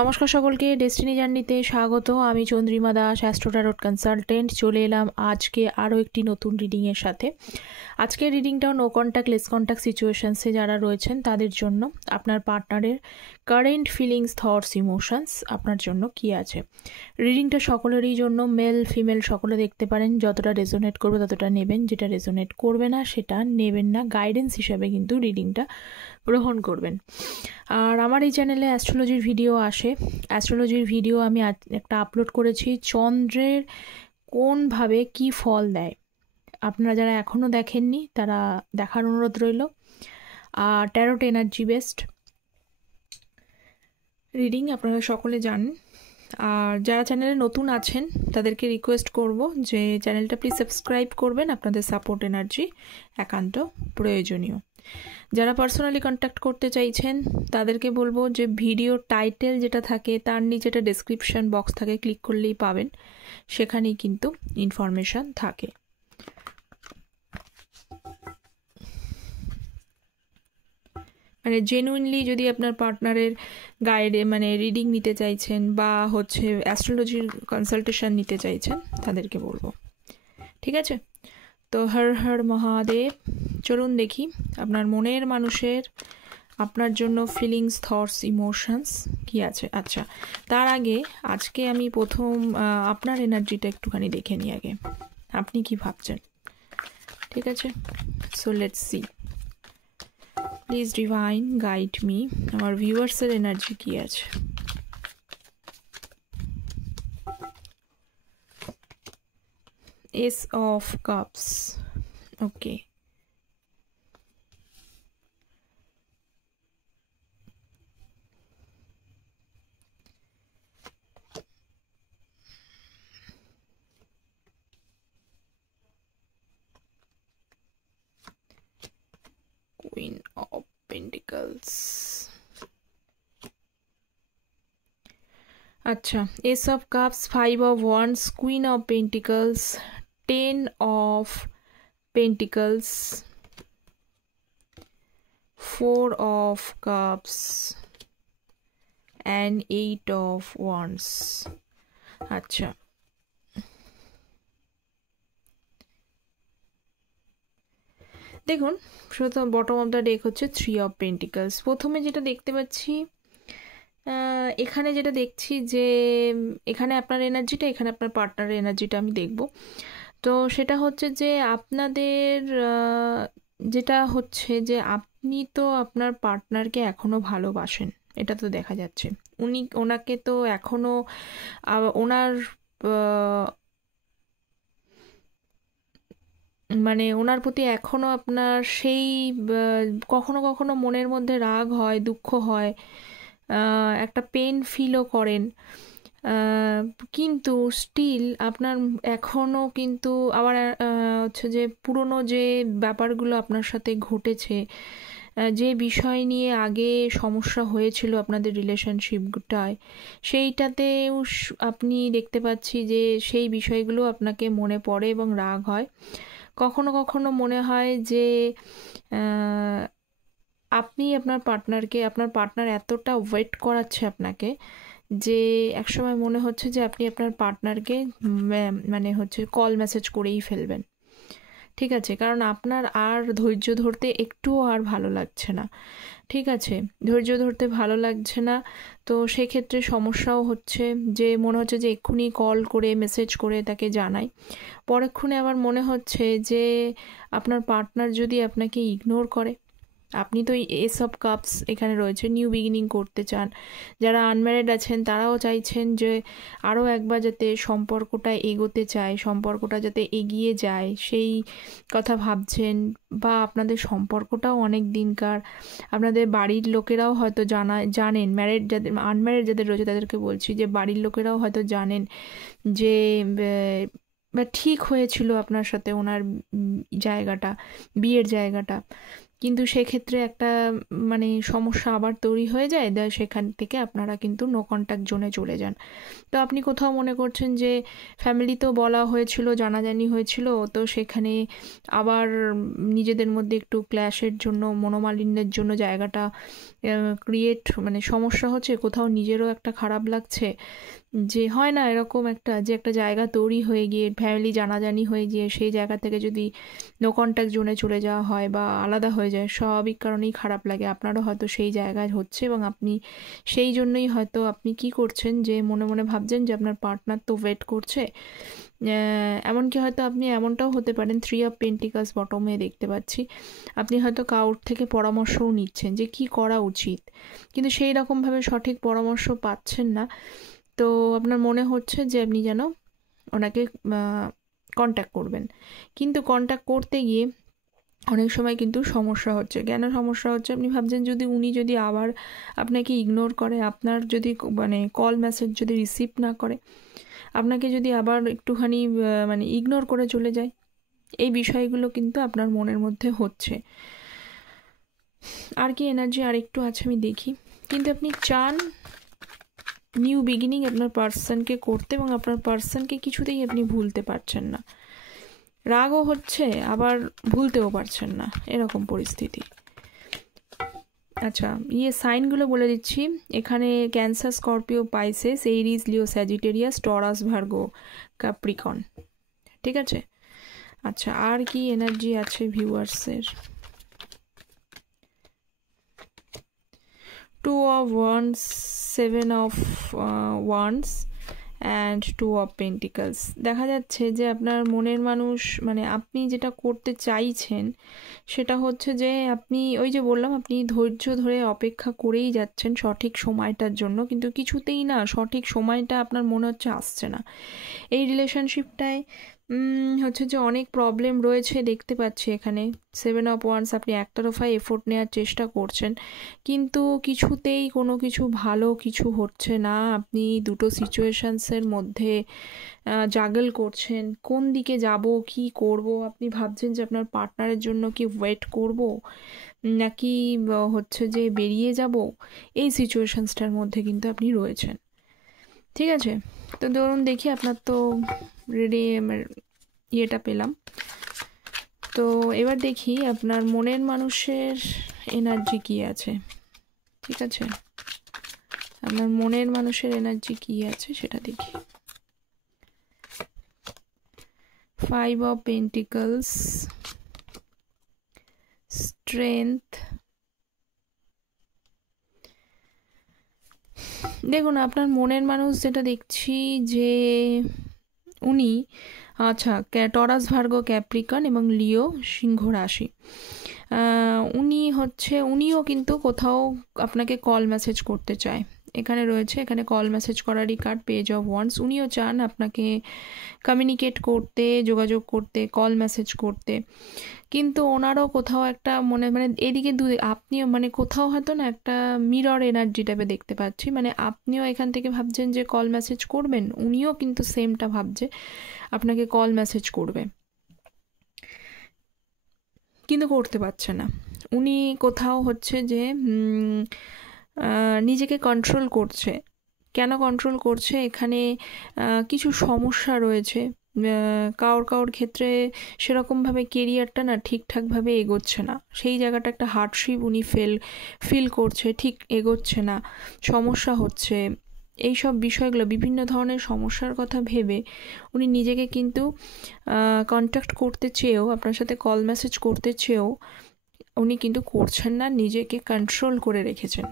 নমস্কার সকলকে, ডেস্টিনি জার্নিতে স্বাগত। আমি Chandrima Das, astro tarot consultant. চলে এলাম আজকে আরও একটি নতুন রিডিংয়ের সাথে। আজকের রিডিংটাও নো কন্ট্যাক্ট লেস কন্ট্যাক্ট সিচুয়েশনসে যারা রয়েছেন তাদের জন্য আপনার পার্টনারের কারেন্ট ফিলিংস, থটস, ইমোশনস আপনার জন্য কি আছে। রিডিংটা সকলেরই জন্য, মেল ফিমেল সকলে দেখতে পারেন। যতটা রেজোনেট করবে ততটা নেবেন, যেটা রেজোনেট করবে না সেটা নেবেন না। গাইডেন্স হিসাবে কিন্তু রিডিংটা গ্রহণ করবেন। আর আমার এই চ্যানেলে অ্যাস্ট্রোলজির ভিডিও আসে। অ্যাস্ট্রোলজির ভিডিও আমি একটা আপলোড করেছি, চন্দ্রের কোনভাবে কি ফল দেয়। আপনারা যারা এখনও দেখেননি তারা দেখার অনুরোধ রইল। আর ট্যারোট এনার্জি বেসড রিডিং আপনারা সকলে জানেন। আর যারা চ্যানেলে নতুন আছেন তাদেরকে রিকোয়েস্ট করব যে চ্যানেলটা প্লিজ সাবস্ক্রাইব করবেন। আপনাদের সাপোর্ট এনার্জি একান্ত প্রয়োজনীয়। যারা পার্সোনালি কন্ট্যাক্ট করতে চাইছেন তাদেরকে বলবো যে ভিডিও টাইটেল যেটা থাকে তার নিচে একটা ডেসক্রিপশন বক্স থাকে, ক্লিক করলেই পাবেন, সেখানেই কিন্তু ইনফরমেশান থাকে। মানে জেনুইনলি যদি আপনার পার্টনারের গাইডে রিডিং নিতে চাইছেন বা অ্যাস্ট্রোলজির কনসালটেশন নিতে চাইছেন তাদেরকে বলবো। ঠিক আছে, তো হর হর মহাদেব। চলুন দেখি আপনার মনের মানুষের আপনার জন্য ফিলিংস, থটস, ইমোশনস কি আছে। আচ্ছা, তার আগে আজকে আমি প্রথম আপনার এনার্জিটা একটুখানি দেখে নিই আগে, আপনি কি ভাবছেন। ঠিক আছে, so let's see. Please divine guide me, আমার ভিউয়ার্সের এনার্জি কি আছে। S of cups, okay. Queen of Pentacles, আচ্ছা। S of cups, 5 of Wands, Queen of Pentacles, 10 of Pentacles, 4 of Cups and 8 of Wands। আচ্ছা, দেখুন প্রথম বটম অফ দ্য ডেক হচ্ছে 3 of Pentacles। প্রথমে যেটা দেখতে পাচ্ছি, এখানে যেটা দেখছি যে এখানে আপনার এনার্জিটা, এখানে আপনার পার্টনারের এনার্জিটা আমি দেখব। তো সেটা হচ্ছে যে আপনাদের যেটা হচ্ছে যে আপনি তো আপনার পার্টনারকে এখনও ভালোবাসেন, এটা তো দেখা যাচ্ছে। ওনাকে তো এখনও ওনার ওনার প্রতি এখনও আপনার সেই কখনো কখনো মনের মধ্যে রাগ হয়, দুঃখ হয়, একটা পেন ফিলও করেন, কিন্তু স্টিল আপনার এখনও কিন্তু আবার যে পুরনো যে ব্যাপারগুলো আপনার সাথে ঘটেছে, যে বিষয় নিয়ে আগে সমস্যা হয়েছিল আপনাদের রিলেশনশিপটায়, সেইটাতেও আপনি দেখতে পাচ্ছি যে সেই বিষয়গুলো আপনাকে মনে পড়ে এবং রাগ হয়। কখনো কখনো মনে হয় যে আপনি আপনার পার্টনারকে, আপনার পার্টনার এতটা ওয়েট করাচ্ছে আপনাকে যে একসময় মনে হচ্ছে যে আপনি আপনার পার্টনারকে কল মেসেজ করেই ফেলবেন। ঠিক আছে, কারণ আপনার আর ধৈর্য ধরতে একটুও আর ভালো লাগছে না। ঠিক আছে, ধৈর্য ধরতে ভালো লাগছে না, তো সেক্ষেত্রে সমস্যাও হচ্ছে যে মনে হচ্ছে যে এক্ষুনি কল করে মেসেজ করে তাকে জানাই, পরেক্ষণে আবার মনে হচ্ছে যে আপনার পার্টনার যদি আপনাকে ইগনোর করে। আপনি তো এস অফ কাপস এখানে রয়েছে, নিউ বিগিনিং করতে চান। যারা আনম্যারিড আছেন তারাও চাইছেন যে আরও একবার যাতে সম্পর্কটা এগোতে চায়, সম্পর্কটা যাতে এগিয়ে যায় সেই কথা ভাবছেন। বা আপনাদের সম্পর্কটাও অনেক দিনকার, আপনাদের বাড়ির লোকেরাও হয়তো জানেন, ম্যারিড যাদের, আনম্যারিড যাদের রয়েছে তাদেরকে বলছি যে বাড়ির লোকেরাও হয়তো জানেন যে ঠিক হয়েছিল আপনার সাথে ওনার জায়গাটা, বিয়ের জায়গাটা। কিন্তু সেক্ষেত্রে একটা মানে সমস্যা আবার তৈরি হয়ে যায়, সেখান থেকে আপনারা কিন্তু নো কন্ট্যাক্ট জোনে চলে যান। তো আপনি কোথাও মনে করছেন যে ফ্যামিলিতেও বলা হয়েছিল, জানাজানি হয়েছিল, তো সেখানে আবার নিজেদের মধ্যে একটু ক্ল্যাশের জন্য, মনোমালিন্যের জন্য জায়গাটা ক্রিয়েট মানে সমস্যা হচ্ছে, কোথাও নিজেরও একটা খারাপ লাগছে যে হয় না এরকম একটা, যে একটা জায়গা তৈরি হয়ে গিয়ে ফ্যামিলি জানাজানি হয়ে গিয়ে সেই জায়গা থেকে যদি নো কন্ট্যাক্ট জোনে চলে যাওয়া হয় বা আলাদা হয়ে যায়, স্বাভাবিক কারণেই খারাপ লাগে। আপনারও হয়তো সেই জায়গায় হচ্ছে এবং আপনি সেই জন্যই হয়তো আপনি কি করছেন যে মনে মনে ভাবছেন যে আপনার পার্টনার তো ওয়েট করছে। এমনকি হয়তো আপনি এমনটাও হতে পারেন, 3 অফ পেন্টিকালস বটমে দেখতে পাচ্ছি, আপনি হয়তো কারোর থেকে পরামর্শও নিচ্ছেন যে কি করা উচিত, কিন্তু সেই রকমভাবে সঠিক পরামর্শ পাচ্ছেন না। তো আপনার মনে হচ্ছে যে আপনি যেন ওনাকে কন্ট্যাক্ট করবেন, কিন্তু কন্ট্যাক্ট করতে গিয়ে অনেক সময় কিন্তু সমস্যা হচ্ছে। কেন সমস্যা হচ্ছে? আপনি ভাবছেন যদি উনি যদি আবার আপনাকে ইগনোর করে, আপনার যদি মানে কল মেসেজ যদি রিসিভ না করে, আপনাকে যদি আবার একটুখানি মানে ইগনোর করে চলে যায়, এই বিষয়গুলো কিন্তু আপনার মনের মধ্যে হচ্ছে। আর কি এনার্জি আর একটু আছে আমি দেখি, কিন্তু আপনি চান নিউ বিগিনিং আপনার পার্সনকে করতে, এবং আপনার পার্সনকে কিছুতেই আপনি ভুলতে পারছেন না। রাগও হচ্ছে, আবার ভুলতেও পারছেন না, এরকম পরিস্থিতি। আচ্ছা, সাইনগুলো বলে দিচ্ছি এখানে: cancer, Scorpio, Pisces, এরিস, Leo, Sagittarius, Taurus, Virgo, Capricorn. ঠিক আছে? আচ্ছা, আর কি এনার্জি আছে ভিউয়ার্সের? 2 of Wands, 7 of Wands and 2 of Pentacles। দেখা যাচ্ছে যে আপনার মনের মানুষ, মানে আপনি যেটা করতে চাইছেন সেটা হচ্ছে যে আপনি ওই যে বললাম, আপনি ধৈর্য ধরে অপেক্ষা করেই যাচ্ছেন সঠিক সময়টার জন্য, কিন্তু কিছুতেই না সঠিক সময়টা আপনার মনে হচ্ছে আসছে না। এই রিলেশনশিপটায় হচ্ছে যে অনেক প্রবলেম রয়েছে দেখতে পাচ্ছি এখানে। 7 of Wands, আপনি একতরফায় এফোর্ট নেওয়ার চেষ্টা করছেন, কিন্তু কিছুতেই কোনো কিছু ভালো কিছু হচ্ছে না। আপনি দুটো সিচুয়েশনসের মধ্যে জাগল করছেন, কোন দিকে যাব, কি করব। আপনি ভাবছেন যে আপনার পার্টনারের জন্য কি ওয়েট করব, নাকি হচ্ছে যে বেরিয়ে যাব, এই সিচুয়েশনসটার মধ্যে কিন্তু আপনি রয়েছেন। ঠিক আছে? তো ধরুন দেখি, আপনার তো রেডি ইয়েটা পেলাম। তো এবার দেখি আপনার মনের মানুষের এনার্জি কি আছে। ঠিক আছে, আপনার মনের মানুষের এনার্জি কি আছে সেটা দেখি। 5 of Pentacles, স্ট্রেংথ। দেখুন আপনার মনের মানুষ যেটা দেখছি যে উনি, আচ্ছা, টরাস, ভার্গো, ক্যাপ্রিকন এবং লিও, সিংহ রাশি। উনিও কিন্তু কোথাও আপনাকে কল মেসেজ করতে চায়। এখানে রয়েছে, এখানে কল মেসেজ করারই কার্ড, পেজ অফ ওয়ান্ডস। উনিও চান আপনাকে কমিউনিকেট করতে, যোগাযোগ করতে, কল মেসেজ করতে, কিন্তু ওনারও কোথাও একটা মানে এদিকে আপনিও মানে কোথাও হয়তো না একটা মিরর এনার্জি টাইপে দেখতে পাচ্ছি। মানে আপনিও এখান থেকে ভাবছেন যে কল মেসেজ করবেন, উনিও কিন্তু সেমটা ভাবছে আপনাকে কল মেসেজ করবে, কিন্তু করতে পারছে না। উনি কোথাও হচ্ছে যে নিজেকে কন্ট্রোল করছে। কেন কন্ট্রোল করছে? এখানে কিছু সমস্যা রয়েছে। কারোর ক্ষেত্রে সেরকমভাবে কেরিয়ারটা না ঠিকঠাকভাবে এগোচ্ছে না, সেই জায়গাটা একটা হার্ডশিপ উনি ফিল করছে, ঠিক এগোচ্ছে না, সমস্যা হচ্ছে। এই সব বিষয়গুলো, বিভিন্ন ধরনের সমস্যার কথা ভেবে উনি নিজেকে কিন্তু কন্ট্যাক্ট করতে চেয়েও, আপনার সাথে কল মেসেজ করতে চেয়েও উনি কিন্তু করছেন না, নিজেকে কন্ট্রোল করে রেখেছেন।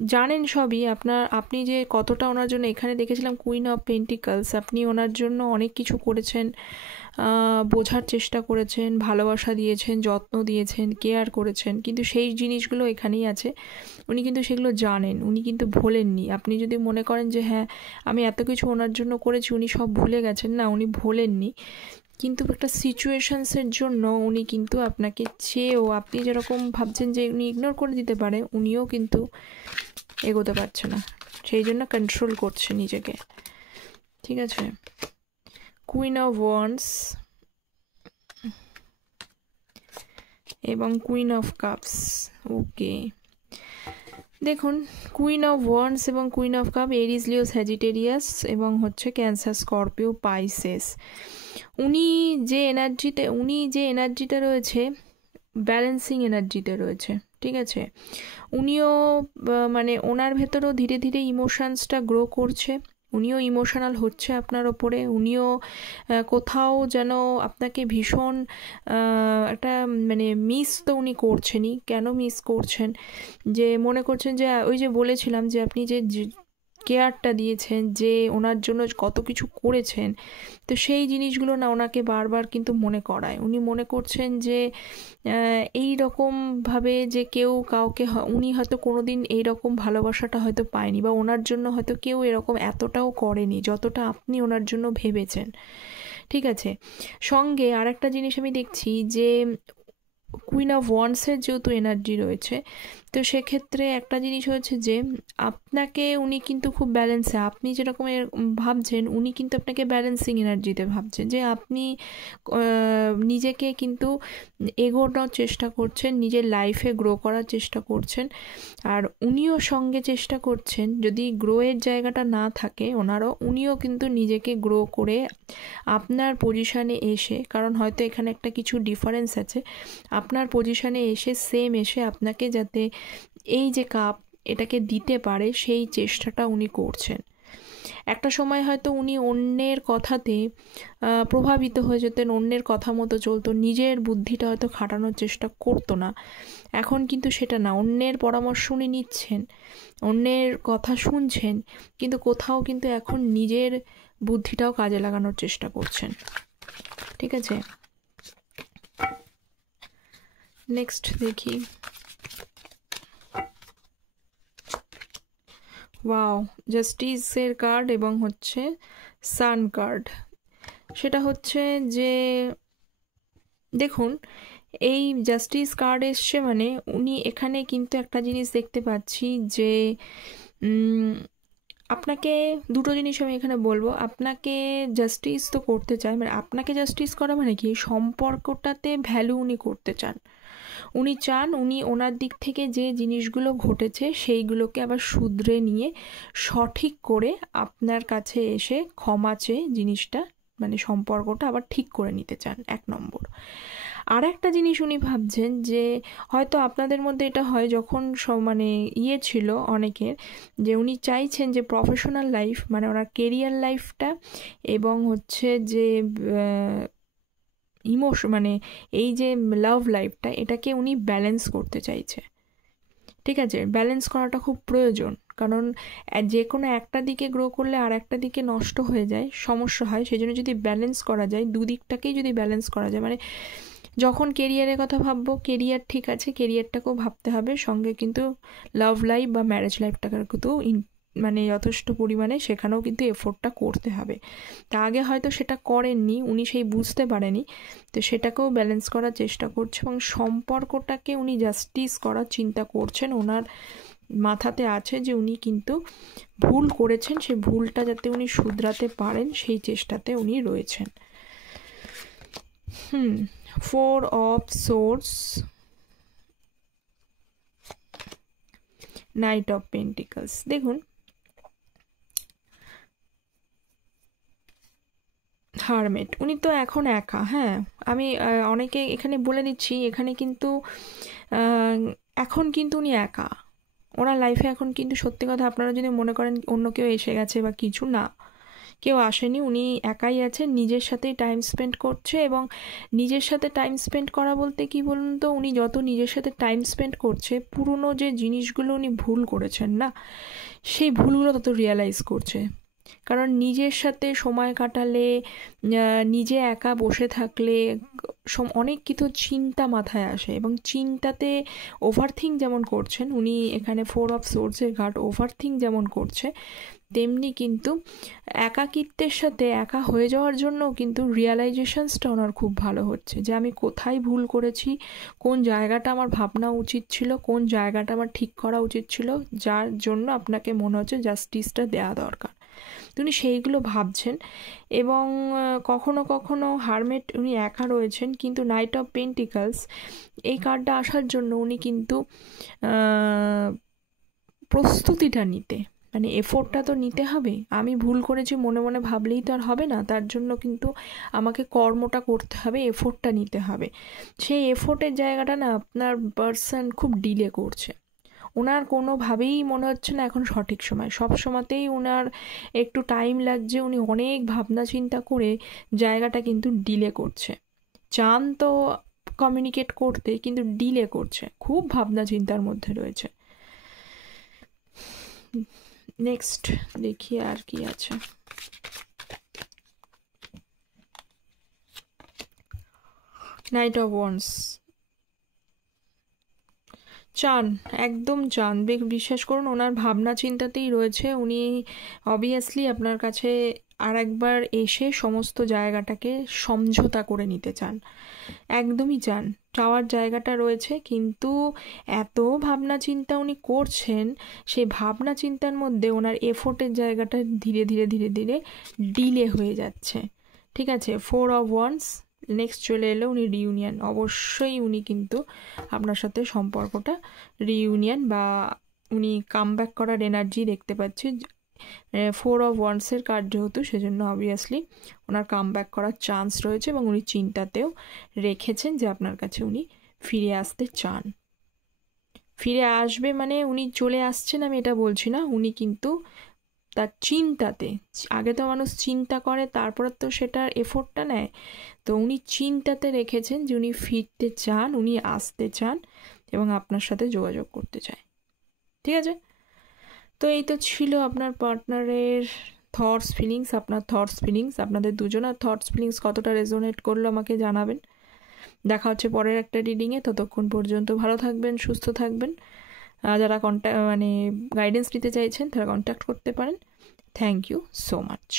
জানেন সবই, আপনি যে কতটা ওনার জন্য, এখানে দেখেছিলাম কুইন অফ পেন্টিকালস, আপনি ওনার জন্য অনেক কিছু করেছেন, বোঝার চেষ্টা করেছেন, ভালোবাসা দিয়েছেন, যত্ন দিয়েছেন, কেয়ার করেছেন, কিন্তু সেই জিনিসগুলো এখানেই আছে। উনি কিন্তু সেগুলো জানেন, উনি কিন্তু ভোলেননি। আপনি যদি মনে করেন যে হ্যাঁ আমি এত কিছু ওনার জন্য করেছি, উনি সব ভুলে গেছেন, না, উনি ভোলেননি, কিন্তু একটা সিচুয়েশনসের জন্য উনি কিন্তু আপনাকে চেয়েও, আপনি যেরকম ভাবছেন যে উনি ইগনোর করে দিতে পারে, উনিও কিন্তু এগোতে পারছে না, সেই জন্য কন্ট্রোল করছে নিজেকে। ঠিক আছে, কুইন অফ ওয়ান্ডস, এবং কুইন অফ কাপস। ওকে, দেখুন কুইন অফ ওয়ান্ডস এবং queen of cup, Aries, Leo, Sagittarius এবং হচ্ছে ক্যান্সার, স্করপিও, পাইসেস। উনি যে এনার্জিটা রয়েছে, ব্যালেন্সিং এনার্জিতে রয়েছে, ঠিক আছে। উনিও মানে ওনার ভেতরেও ধীরে ধীরে ইমোশনসটা গ্রো করছে, উনিও ইমোশনাল হচ্ছে আপনার ওপরে, উনিও কোথাও যেন আপনাকে ভীষণ একটা মানে মিস তো উনি করছেনই। কেন মিস করছেন? যে মনে করছেন যে ওই যে বলেছিলাম যে আপনি যে কেয়ারটা দিয়েছেন, যে ওনার জন্য কত কিছু করেছেন, তো সেই জিনিসগুলো না ওনাকে বারবার কিন্তু মনে করায়। উনি মনে করছেন যে এই রকমভাবে যে কেউ কাউকে, উনি হয়তো কোনোদিন এইরকম ভালোবাসাটা হয়তো পায়নি, বা ওনার জন্য হয়তো কেউ এরকম এতটাও করেনি যতটা আপনি ওনার জন্য ভেবেছেন, ঠিক আছে। সঙ্গে আর একটা জিনিস আমি দেখছি যে কুইন অফ ওয়ান্ডসের যেহেতু এনার্জি রয়েছে, তো সেক্ষেত্রে একটা জিনিস হচ্ছে যে আপনাকে উনি কিন্তু খুব ব্যালেন্সে, আপনি যেরকম ভাবছেন উনি কিন্তু আপনাকে ব্যালেন্সিং এনার্জিতে ভাবছেন, যে আপনি নিজেকে কিন্তু এগোনোর চেষ্টা করছেন, নিজের লাইফে গ্রো করার চেষ্টা করছেন। আর উনিও সঙ্গে চেষ্টা করছেন, যদি গ্রোয়ের জায়গাটা না থাকে ওনারও, উনিও কিন্তু নিজেকে গ্রো করে আপনার পজিশানে এসে, কারণ হয়তো এখানে একটা কিছু ডিফারেন্স আছে, আপনার পজিশানে এসে সেম এসে আপনাকে যাতে এই যে কাপ এটাকে দিতে পারে সেই চেষ্টাটা উনি করছেন। একটা সময় হয়তো উনি অন্যের কথাতে প্রভাবিত হয়ে যেতেন, অন্যের কথা মতো চলতো, নিজের বুদ্ধিটা হয়তো খাটানোর চেষ্টা করতো না। এখন কিন্তু সেটা না, অন্যের পরামর্শ উনি নিচ্ছেন, অন্যের কথা শুনছেন, কিন্তু কোথাও কিন্তু এখন নিজের বুদ্ধিটাও কাজে লাগানোর চেষ্টা করছেন, ঠিক আছে। নেক্সট দেখি, ওয়াও, জাস্টিসের কার্ড এবং হচ্ছে সান কার্ড। সেটা হচ্ছে যে দেখুন এই জাস্টিস কার্ড এসছে মানে উনি এখানে কিন্তু একটা জিনিস দেখতে পাচ্ছি যে আপনাকে দুটো জিনিস আমি এখানে বলবো। আপনাকে জাস্টিস তো করতে চায়, মানে আপনাকে জাস্টিস করা মানে কি, সম্পর্কটাতে ভ্যালু উনি করতে চান। উনি চান উনি ওনার দিক থেকে যে জিনিসগুলো ঘটেছে সেইগুলোকে আবার শুধরে নিয়ে সঠিক করে আপনার কাছে এসে ক্ষমা চেয়ে জিনিসটা মানে সম্পর্কটা আবার ঠিক করে নিতে চান, 1 নম্বর। আর একটা জিনিস উনি ভাবছেন যে হয়তো আপনাদের মধ্যে এটা হয় যখন মানে ছিল অনেকের, যে উনি চাইছেন যে প্রফেশনাল লাইফ মানে ওনার কেরিয়ার লাইফটা এবং হচ্ছে যে মানে এই যে লাভ লাইফটা, এটাকে উনি ব্যালেন্স করতে চাইছে, ঠিক আছে। ব্যালেন্স করাটা খুব প্রয়োজন, কারণ যে কোনো একটা দিকে গ্রো করলে আর একটা দিকে নষ্ট হয়ে যায়, সমস্যা হয়। সেই জন্য যদি ব্যালেন্স করা যায়, দুদিকটাকেই যদি ব্যালেন্স করা যায়, মানে যখন কেরিয়ারের কথা ভাববো, কেরিয়ার ঠিক আছে, কেরিয়ারটাকেও ভাবতে হবে, সঙ্গে কিন্তু লাভ লাইফ বা ম্যারেজ লাইফটাকে কিন্তু মানে যথেষ্ট পরিমাণে সেখানেও কিন্তু এফোর্টটা করতে হবে। তা আগে হয়তো সেটা করেননি উনি, সেই বুঝতে পারেনি, তো সেটাকেও ব্যালেন্স করার চেষ্টা করছে এবং সম্পর্কটাকে উনি জাস্টিস করার চিন্তা করছেন। ওনার মাথাতে আছে যে উনি কিন্তু ভুল করেছেন, সেই ভুলটা যাতে উনি শুধরাতে পারেন সেই চেষ্টাতে উনি রয়েছেন। 4 of Swords, Knight of Pentacles। দেখুন হারমেট, উনি তো এখন একা। হ্যাঁ, আমি অনেকে এখানে বলে দিচ্ছি, এখানে কিন্তু এখন কিন্তু উনি একা, ওনার লাইফে এখন কিন্তু সত্যি কথা, আপনারা যদি মনে করেন অন্য কেউ এসে গেছে বা কিছু, না, কেউ আসেনি, উনি একাই আছেন, নিজের সাথেই টাইম স্পেন্ড করছে। এবং নিজের সাথে টাইম স্পেন্ড করা বলতে কি বলুন তো, উনি যত নিজের সাথে টাইম স্পেন্ড করছে, পুরনো যে জিনিসগুলো উনি ভুল করেছেন না, সেই ভুলগুলো তত রিয়ালাইজ করছে। কারণ নিজের সাথে সময় কাটালে, নিজে একা বসে থাকলে অনেক কিছু চিন্তা মাথায় আসে, এবং চিন্তাতে ওভারথিঙ্ক যেমন করছেন উনি, এখানে 4 of Swords-এর কার্ড, ওভারথিঙ্ক যেমন করছে, তেমনি কিন্তু একাকিত্বের সাথে একা হয়ে যাওয়ার জন্য কিন্তু রিয়ালাইজেশনসটা ওনার খুব ভালো হচ্ছে, যে আমি কোথায় ভুল করেছি, কোন জায়গাটা আমার ভাবনা উচিত ছিল, কোন জায়গাটা আমার ঠিক করা উচিত ছিল, যার জন্য আপনাকে মনে হচ্ছে জাস্টিসটা দেওয়া দরকার। উনি সেইগুলো ভাবছেন। এবং কখনো কখনো হারমেট উনি একা রয়েছেন, কিন্তু নাইট অফ পেন্টিকালস এই কার্ডটা আসার জন্য উনি কিন্তু প্রস্তুতিটা নিতে, মানে এফোর্টটা তো নিতে হবে। আমি ভুল করেছি মনে মনে ভাবলেই তো আর হবে না, তার জন্য কিন্তু আমাকে কর্মটা করতে হবে, এফোর্টটা নিতে হবে। সেই এফোর্টের জায়গাটা না আপনার পার্সন খুব ডিলে করছে। ওনার কোনোভাবেই মনে হচ্ছে না এখন সঠিক সময়, সব সময়তেই ওনার একটু টাইম লাগছে, উনি অনেক ভাবনা চিন্তা করে জায়গাটা কিন্তু ডিলে করছে। চান তো কমিউনিকেট করতে, কিন্তু ডিলে করছে, খুব ভাবনা চিন্তার মধ্যে রয়েছে। নেক্সট দেখি আর কি আছে। নাইট অফ ওয়ান্স, চান, একদম চান, বিশ্বাস করুন ওনার ভাবনা চিন্তাতেই রয়েছে। উনি অবভিয়াসলি আপনার কাছে আর একবার এসে সমস্ত জায়গাটাকে সমঝোতা করে নিতে চান, একদমই চান, চাওয়ার জায়গাটা রয়েছে। কিন্তু এত ভাবনা চিন্তা উনি করছেন, সেই ভাবনা চিন্তার মধ্যে ওনার এফোর্টের জায়গাটা ধীরে ধীরে ধীরে ধীরে ডিলে হয়ে যাচ্ছে। ঠিক আছে, 4 অফ ওয়ান্স নেক্সট চলে এলো উনি রিউনিয়ন। অবশ্যই উনি কিন্তু আপনার সাথে সম্পর্কটা রিউনিয়ন বা উনি কামব্যাক করার এনার্জি দেখতে পাচ্ছি। 4 অফ ওয়ান্সের কার্ড যেহেতু, সেজন্য অবভিয়াসলি ওনার কামব্যাক করার চান্স রয়েছে, এবং উনি চিন্তাতেও রেখেছেন যে আপনার কাছে উনি ফিরে আসতে চান। ফিরে আসবে মানে উনি চলে আসছেন আমি এটা বলছি না, উনি কিন্তু তার চিন্তাতে, আগে তো মানুষ চিন্তা করে তারপরে তো সেটার এফোর্টটা নেয়, তো উনি চিন্তাতে রেখেছেন যে উনি ফিরতে চান, উনি আসতে চান এবং আপনার সাথে যোগাযোগ করতে চায়। ঠিক আছে, তো এই তো ছিল আপনার পার্টনারের থটস ফিলিংস, আপনার থটস ফিলিংস, আপনাদের দুজনের থটস ফিলিংস কতটা রেজোনেট করলো আমাকে জানাবেন। দেখা হচ্ছে পরের একটা রিডিংয়ে, ততক্ষণ পর্যন্ত ভালো থাকবেন, সুস্থ থাকবেন। যারা গাইডেন্স নিতে চাইছেন তারা কন্ট্যাক্ট করতে পারেন। Thank you so much.